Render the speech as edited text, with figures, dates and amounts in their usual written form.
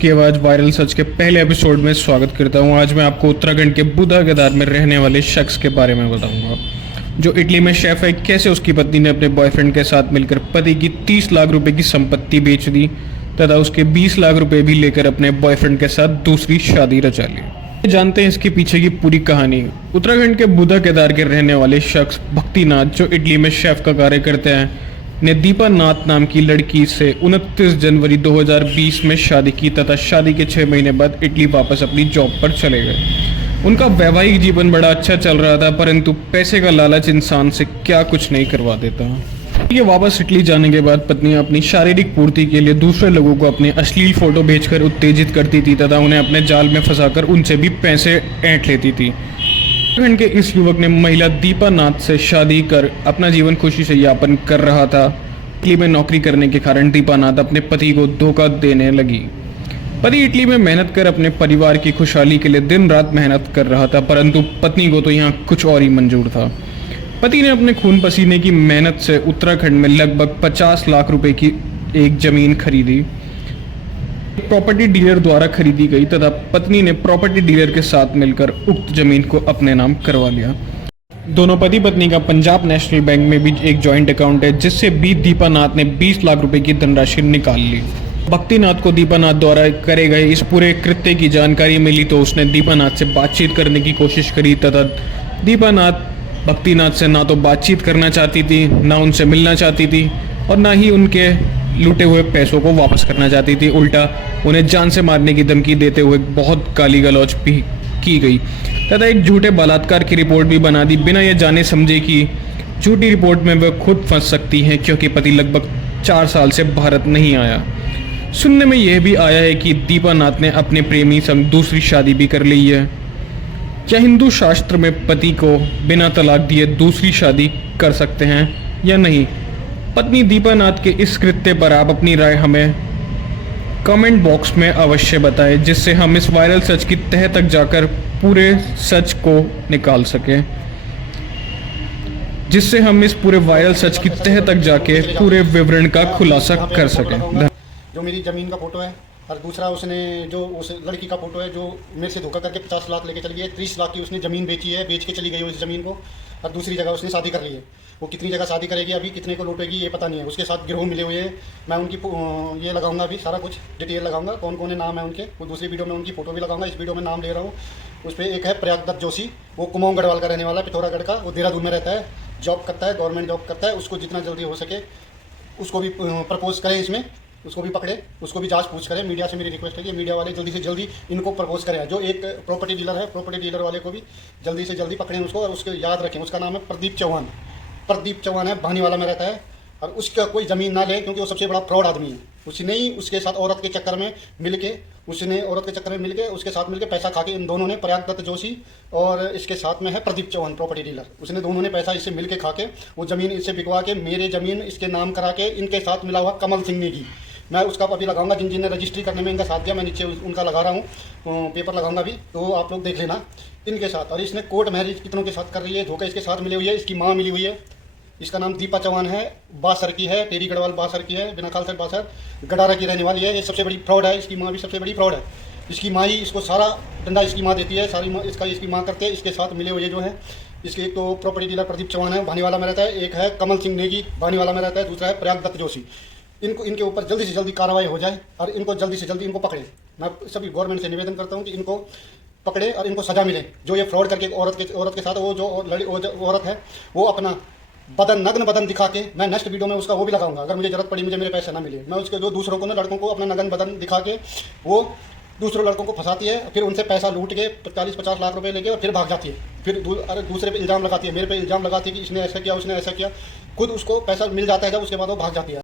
की आवाज़ वायरल सच के पहले एपिसोड में स्वागत करता हूं। आज मैं आपको उत्तराखंड के बुधा केदार में रहने वाले शख्स के बारे में बताऊंगा जो इटली में शेफ है। कैसे उसकी पत्नी ने अपने बॉयफ्रेंड के साथ मिलकर पति की 30 लाख रुपए की संपत्ति बेच दी तथा उसके 20 लाख रुपए भी लेकर अपने बॉयफ्रेंड के साथ दूसरी शादी रचा ली। जानते हैं इसके पीछे की पूरी कहानी। उत्तराखंड के बुधा केदार के रहने वाले शख्स भक्तिनाथ जो इटली में शेफ का कार्य करते हैं ने दीपा नाथ नाम की लड़की से 29 जनवरी 2020 में शादी की तथा शादी के 6 महीने बाद इटली वापस अपनी जॉब पर चले गए। उनका वैवाहिक जीवन बड़ा अच्छा चल रहा था, परंतु पैसे का लालच इंसान से क्या कुछ नहीं करवा देता। ये वापस इटली जाने के बाद पत्नी अपनी शारीरिक पूर्ति के लिए दूसरे लोगों को अपने अश्लील फोटो भेजकर उत्तेजित करती थी तथा उन्हें अपने जाल में फंसाकर उनसे भी पैसे ऐंठ लेती थी। उत्तराखंड के इस युवक ने महिला दीपा नाथ से शादी कर अपना जीवन खुशी से यापन कर रहा था। इटली में नौकरी करने के कारण दीपा नाथ अपने पति को धोखा देने लगी। पति इटली में मेहनत कर अपने परिवार की खुशहाली के लिए दिन रात मेहनत कर रहा था, परंतु पत्नी को तो यहाँ कुछ और ही मंजूर था। पति ने अपने खून पसीने की मेहनत से उत्तराखंड में लगभग 50 लाख रुपए की एक जमीन खरीदी। प्रॉपर्टी डीलर द्वारा खरीदी गई तथा पत्नी ने प्रॉपर्टी डीलर के साथ मिलकर उक्त जमीन को अपने नाम करवा लिया। दोनों पति पत्नी का पंजाब नेशनल बैंक में भी एक जॉइंट अकाउंट है, जिससे भी दीपा नाथ ने 20 लाख रुपए की धनराशि निकाल ली। भक्तिनाथ को दीपा नाथ द्वारा करे गए इस पूरे कृत्य की जानकारी मिली तो उसने दीपा नाथ से बातचीत करने की कोशिश करी तथा दीपा नाथ भक्तिनाथ से ना तो बातचीत करना चाहती थी, ना उनसे मिलना चाहती थी और ना ही उनके लूटे हुए पैसों को वापस करना चाहती थी। उल्टा उन्हें जान से मारने की धमकी देते हुए बहुत गाली गलौज भी की गई तथा एक झूठे बलात्कार की रिपोर्ट भी बना दी, बिना यह जाने समझे कि झूठी रिपोर्ट में वह खुद फंस सकती हैं क्योंकि पति लगभग 4 साल से भारत नहीं आया। सुनने में यह भी आया है कि दीपा नाथ ने अपने प्रेमी संग दूसरी शादी भी कर ली है। क्या हिंदू शास्त्र में पति को बिना तलाक दिए दूसरी शादी कर सकते हैं या नहीं? पत्नी दीपा नाथ के इस कृत्य पर आप अपनी राय हमें कमेंट बॉक्स में अवश्य बताएं, जिससे हम इस वायरल सच की तह तक जाकर पूरे सच को निकाल सकें। जिससे हम इस पूरे वायरल सच की तह तक जाके पूरे विवरण का खुलासा कर सकें। जो मेरी ज़मीन का फोटो है और दूसरा उसने जो उस लड़की का फोटो है जो मेरे से धोखा करके 50 लाख लेके चली गई है। 30 लाख की उसने ज़मीन बेची है, बेच के चली गई उस ज़मीन को और दूसरी जगह उसने शादी कर ली है। वो कितनी जगह शादी करेगी, अभी कितने को लूटेगी ये पता नहीं है। उसके साथ गिरोह मिले हुए हैं। मैं उनकी ये लगाऊंगा, अभी सारा कुछ डिटेल लगाऊंगा, कौन कौन है नाम है उनके। वो दूसरी वीडियो में उनकी फोटो भी लगाऊंगा, इस वीडियो में नाम ले रहा हूँ। उस पर एक है प्रयाग दत्त जोशी, वो कुमाऊं गढ़वाल का रहने वाला है, पिथौरागढ़ का। वो देहरादून में रहता है, जॉब करता है, गवर्नमेंट जॉब करता है। उसको जितना जल्दी हो सके उसको भी प्रपोज करें, इसमें उसको भी पकड़े, उसको भी जांच पूछ करें। मीडिया से मेरी रिक्वेस्ट है कि मीडिया वाले जल्दी से जल्दी इनको प्रपोज करें। जो एक प्रॉपर्टी डीलर है, प्रॉपर्टी डीलर वाले को भी जल्दी से जल्दी पकड़ें उसको और उसको याद रखें। उसका नाम है प्रदीप चौहान। प्रदीप चौहान है, भानीवाला में रहता है और उसका कोई ज़मीन ना ले क्योंकि वो सबसे बड़ा फ्रॉड आदमी है। उसने ही उसके साथ औरत के चक्कर में मिलके उसके साथ मिलके पैसा खा के इन दोनों ने, प्रयाग दत्त जोशी और इसके साथ में है प्रदीप चौहान प्रॉपर्टी डीलर, उसने दोनों ने पैसा इससे मिलके खा के वो ज़मीन इससे बिकवा के मेरे ज़मीन इसके नाम करा के इनके साथ मिला हुआ कमल सिंह ने की। मैं उसका अभी लगाऊंगा, जिन जिन ने रजिस्ट्री करने में इनका साथ दिया मैं नीचे उनका लगा रहा हूँ, पेपर लगाऊंगा भी, तो आप लोग देख लेना इनके साथ। और इसने कोर्ट मैरिज कितनों के साथ कर रही है, धोखा इसके साथ मिली हुई है। इसकी माँ मिली हुई है, इसका नाम दीपा चौहान है, बासर की है, टेरी गढ़वाल बासर की है, बिना खालसा बासर गडारा की रहने वाली है। ये सबसे बड़ी फ्रॉड है, इसकी माँ भी सबसे बड़ी फ्रॉड है। इसकी माँ ही इसको सारा डंडा इसकी माँ देती है, सारी इसकी माँ करते हैं। इसके साथ मिले हुए जो है इसके एक तो प्रॉपर्टी डीलर प्रदीप चौहान है, भानीवाला में रहता है, एक है कमल सिंह नेगी, भानीवाला में रहता है, दूसरा है प्रयाग दत्त जोशी। इनके ऊपर जल्दी से जल्दी कार्रवाई हो जाए और इनको जल्दी से जल्दी इनको पकड़े। मैं सभी गवर्नमेंट से निवेदन करता हूँ कि इनको पकड़े और इनको सजा मिले। जो ये फ्रॉड करके औरत के साथ वो जो औरत है वो अपना नग्न बदन दिखा के, मैं नेक्स्ट वीडियो में उसका वो भी लगाऊंगा अगर मुझे जरूरत पड़ी, मुझे मेरे पैसे ना मिले। मैं उसके जो दूसरों को ना, लड़कों को अपना नग्न बदन दिखा के वो दूसरों लड़कों को फंसाती है, फिर उनसे पैसा लूट के 40-50 लाख रुपए लेके और फिर भाग जाती है। फिर दूसरे पे इल्ज़ाम लगाती है, मेरे पे इल्ज़ाम लगाती है कि इसने ऐसा किया, उसने ऐसा किया। खुद उसको पैसा मिल जाता है जब, उसके बाद वो भाग जाती है।